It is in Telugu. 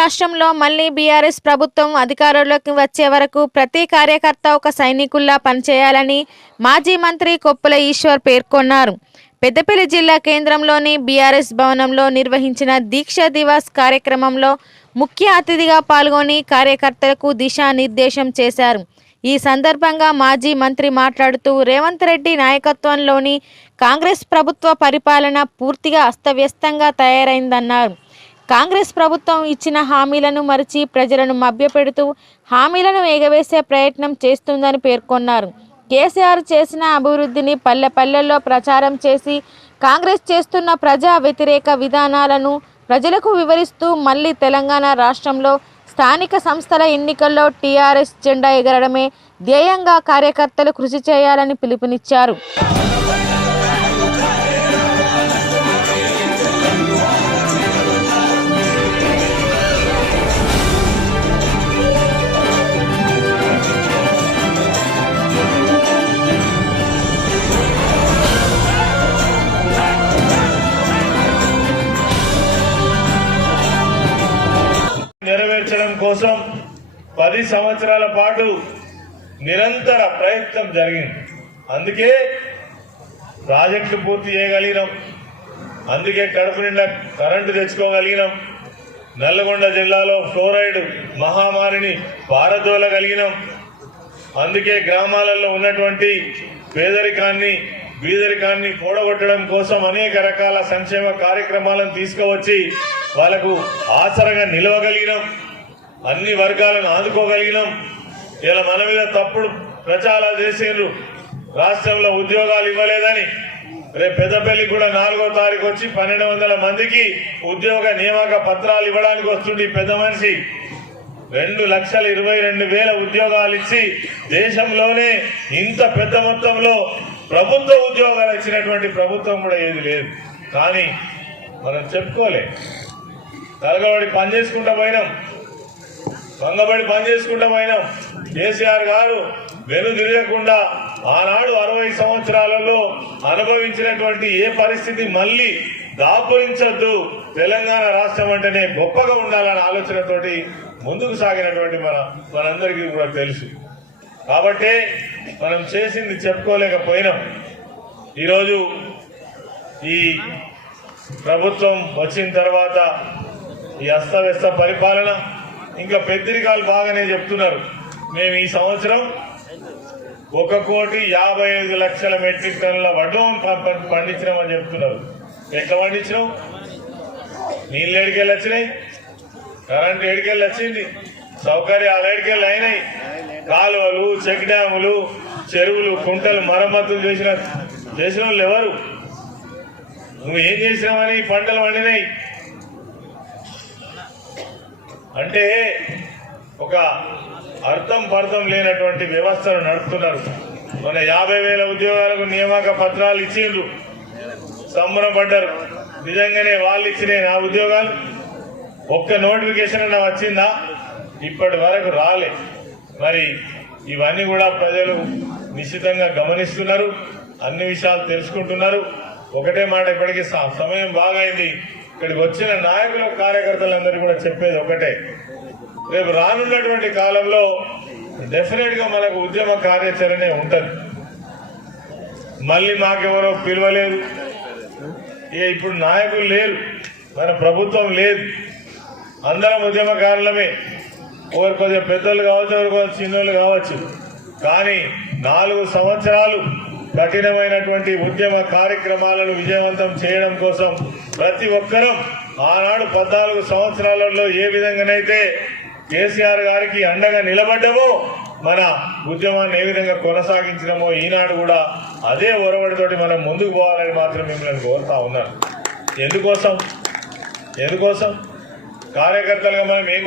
రాష్ట్రంలో మళ్ళీ బీఆర్ఎస్ ప్రభుత్వం అధికారంలోకి వచ్చే వరకు ప్రతి కార్యకర్త ఒక సైనికుల్లా పనిచేయాలని మాజీ మంత్రి కొప్పుల ఈశ్వర్ పేర్కొన్నారు. పెద్దపల్లి జిల్లా కేంద్రంలోని బీఆర్ఎస్ భవనంలో నిర్వహించిన దీక్ష దివాస్ కార్యక్రమంలో ముఖ్య అతిథిగా పాల్గొని కార్యకర్తలకు దిశానిర్దేశం చేశారు. ఈ సందర్భంగా మాజీ మంత్రి మాట్లాడుతూ రేవంత్ రెడ్డి నాయకత్వంలోని కాంగ్రెస్ ప్రభుత్వ పరిపాలన పూర్తిగా అస్తవ్యస్తంగా తయారైందన్నారు. కాంగ్రెస్ ప్రభుత్వం ఇచ్చిన హామీలను మరిచి ప్రజలను మభ్యపెడుతూ హామీలను ఎగవేసే ప్రయత్నం చేస్తుందని పేర్కొన్నారు. కేసీఆర్ చేసిన అభివృద్ధిని పల్లె పల్లెల్లో ప్రచారం చేసి కాంగ్రెస్ చేస్తున్న ప్రజా వ్యతిరేక విధానాలను ప్రజలకు వివరిస్తూ మళ్ళీ తెలంగాణ రాష్ట్రంలో స్థానిక సంస్థల ఎన్నికల్లో టీఆర్ఎస్ జెండా ఎగరడమే ధ్యేయంగా కార్యకర్తలు కృషి చేయాలని పిలుపునిచ్చారు. నెరవేర్చడం కోసం పది సంవత్సరాల పాటు నిరంతర ప్రయత్నం జరిగింది. అందుకే ప్రాజెక్టు పూర్తి చేయగలిగినాం. అందుకే కడుపు నిండా కరెంటు తెచ్చుకోగలిగినాం. నల్లగొండ జిల్లాలో ఫ్లోరైడ్ మహామారిని పారదోలగలిగినాం అందుకే గ్రామాలలో ఉన్నటువంటి పేదరికాన్ని బీదరికాన్ని కూడగొట్టడం కోసం అనేక రకాల సంక్షేమ కార్యక్రమాలను తీసుకువచ్చి వాళ్ళకు ఆసరగా నిలవగలిగినాం. అన్ని వర్గాలను ఆదుకోగలిగినాం. ఇలా మన మీద తప్పుడు ప్రచారాలు చేసిండ్రు. రాష్ట్రంలో ఉద్యోగాలు ఇవ్వలేదని. రేపు పెద్దపల్లి కూడా నాలుగో తారీఖు వచ్చి పన్నెండు వందల మందికి ఉద్యోగ నియామక పత్రాలు ఇవ్వడానికి వస్తుంది పెద్ద మనిషి. రెండు లక్షల ఇరవై రెండు వేల ఉద్యోగాలు ఇచ్చి దేశంలోనే ఇంత పెద్ద మొత్తంలో ప్రభుత్వ ఉద్యోగాలు ఇచ్చినటువంటి ప్రభుత్వం కూడా ఏది లేదు. కానీ మనం చెప్పుకోలే. తరగబడి పనిచేసుకుంటా పోయినాం. భంగబడి పని ఆయన. కేసీఆర్ గారు వెను తిరగకుండా ఆనాడు అరవై సంవత్సరాలలో అనుభవించినటువంటి ఏ పరిస్థితి మళ్ళీ దాపురించద్దు. తెలంగాణ రాష్ట్రం అంటేనే గొప్పగా ఉండాలనే ఆలోచనతోటి ముందుకు సాగినటువంటి మన మనందరికీ కూడా తెలుసు. కాబట్టి మనం చేసింది చెప్పుకోలేకపోయినాం. ఈరోజు ఈ ప్రభుత్వం వచ్చిన తర్వాత ఈ అస్తవ్యస్త పరిపాలన ఇంకా పెద్దరికాలు బాగానే చెప్తున్నారు. మేము ఈ సంవత్సరం ఒక కోటి యాభై ఐదు లక్షల మెట్రిక్ టన్నుల వడ్లం పండించినామని చెప్తున్నారు. ఎట్లా పండించినాం? నీళ్ళు ఎడికెళ్ళి వచ్చినాయి కరెంట్ ఎడికెళ్ళి వచ్చింది సౌకర్యాలు ఎడికెళ్ళి అయినాయి. కాలువలు చెక్ డ్యాములు చెరువులు కుంటలు మరమ్మతులు చేసిన చేసిన వాళ్ళు ఎవరు? నువ్వు ఏం చేసినావని పంటలు పండినాయి? అంటే ఒక అర్థం పర్థం లేనటువంటి వ్యవస్థను నడుపుతున్నారు. మన యాభై వేల ఉద్యోగాలకు నియామక పత్రాలు ఇచ్చిండ్రు. సంబరపడ్డారు. నిజంగానే వాళ్ళు ఇచ్చిన నా ఉద్యోగాలు. ఒక్క నోటిఫికేషన్ అన్న వచ్చిందా? ఇప్పటి వరకు రాలే. మరి ఇవన్నీ కూడా ప్రజలు నిశ్చితంగా గమనిస్తున్నారు. అన్ని విషయాలు తెలుసుకుంటున్నారు. ఒకటే మాట ఇప్పటికీ స- సమయం బాగైంది. ఇక్కడికి వచ్చిన నాయకులు కార్యకర్తలందరూ కూడా చెప్పేది ఒకటే. రేపు రానున్నటువంటి కాలంలో డెఫినెట్గా మనకు ఉద్యమ కార్యాచరణే ఉంటుంది. మళ్ళీ మాకెవరో పిలవలేదు ఇక ఇప్పుడు నాయకులు లేరు. మన ప్రభుత్వం లేదు. అందరం ఉద్యమకారులమే. ఒకరు కొద్దిగా పెద్దలు కావచ్చు ఒకరు కొద్దిగా చిన్నోళ్ళు కావచ్చు. కానీ నాలుగు సంవత్సరాలు కఠినమైనటువంటి ఉద్యమ కార్యక్రమాలను విజయవంతం చేయడం కోసం ప్రతి ఒక్కరం ఆనాడు పద్నాలుగు సంవత్సరాలలో ఏ విధంగానైతే కేసీఆర్ గారికి అండగా నిలబడ్డమో మన ఉద్యమాన్ని ఏ విధంగా కొనసాగించినమో ఈనాడు కూడా అదే ఒరవడితోటి మనం ముందుకు పోవాలని మాత్రం మిమ్మల్ని కోరుతా ఉన్నాను. ఎందుకోసం? ఎందుకోసం? కార్యకర్తలుగా మనం ఏ